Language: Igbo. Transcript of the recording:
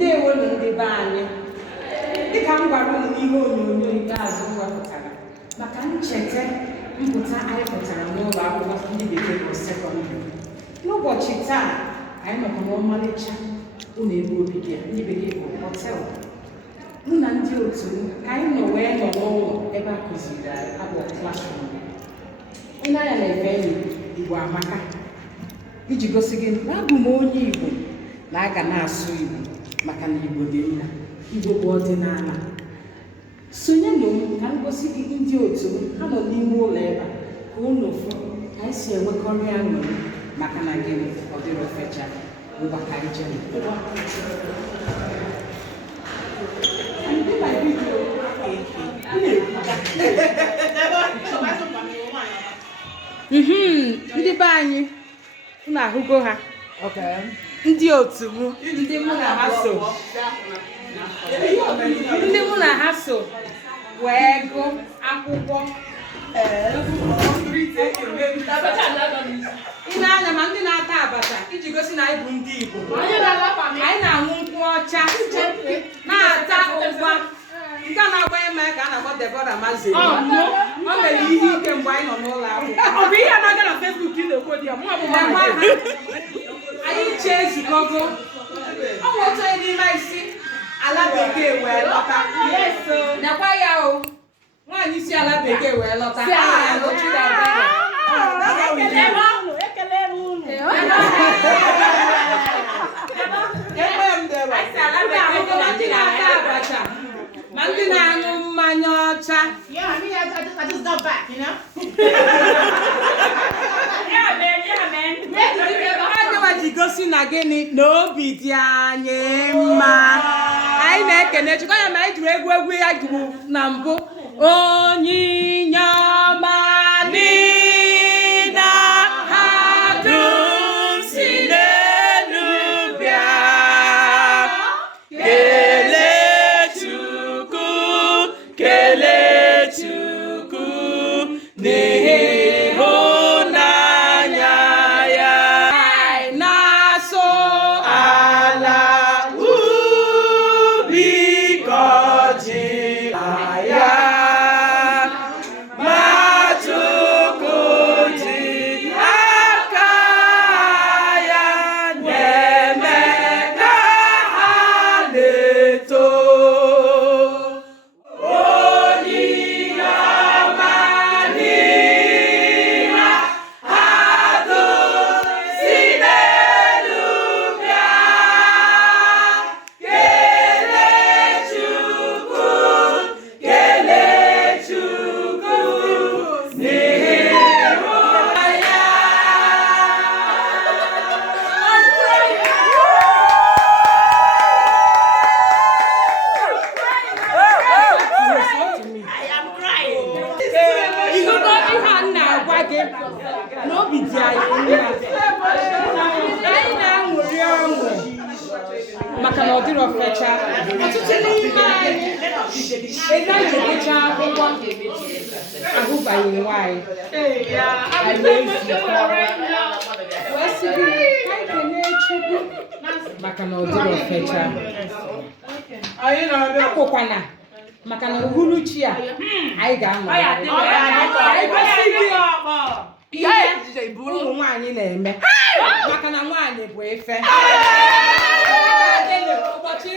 ndewo na ndị be anyị. Dịka m gwara unu n'ihe onyonyo ikpeazụ m wepụtara maka ncheta mpụta anyị pụtara n'ụlọ akwụkwọ ndị bekee bụ sekondiri. N'ụbọchị taa anyị nọkwa n'ọmalịcha ụlọ ebe obibi ndị bekee bụ họtelụ. Mụ na ndị otu m ka anyị nọ wee nọ n'ụlọ ebe a kụziri anyị abụ klasrum. Onye anya na-efe enyi Igbo amaka iji gosi gị na abụ m onye Igbo na aga na-asụ Igbo maka na Igbo dị mma, Igbo bụ ọdịnala. Sonyenụ m ka m gosi gị ndị otu m ha nọ n'ime ụlọ ebe a ka unu fụ ka anyị si enwekọrị aṅụrị maka na gịnị ọ dịrị ofecha ngwa ka anyị jee. Ndị be anyị unu ahụgo ha, ndị otu m, ndị mụ na ha so wee gụ akwụkwọ. Ị na-anya ma ndị na-ata abacha iji gosi na anyị bụ ndị Igbo. Anyị na-aṅụ nkwụ ọcha na-ata ụgba nke a na-agbanye mmanya ka a na-akpọ Debora Mazeli. Ọ mere ihe ike mgbe anyị nọ n'ụlọ akwụkwọ. Ọ bụ ihe na-aga na Facebook ị na-ekwu di ya mụ anyị che ezukọgo. Ọ bụ otu onye n'ime isi ala bekee wee lọta. Nakwa ya o nwaanyị si ala bekee wee lọta. Ma ndị na-aṅụ mmanya ọcha. I just got back, you know? Anyị ji gosi na gịnị na obi dị anyị mma. Anyị na-ekene Chukwu ya ma anyị jiri egwu ya juru na mbụ. Onyinye ọma niile ha dum si n'elu bịa. Kelee Chukwu, kelee Chukwu n'ihi ịhụnanya ya. Anyị na-asụ ala ubi gọji ya. N'obi dị anyị na-aṅụrị ọṅụ maka na ọ dịrị ofecha. Ọtụtụ n'ime anyị ego anyị emecha akwụkwọ ahụbaghị nwaanyị wee sị gị ka anyị kelee Chukwu maka na ọ dịrị ofecha. Akwụkwana maka na uhuruchi a anyị ga-anọ ihe ụmụ nwaanyị na-eme maka na nwaanyị bụ efe. Ụbọchị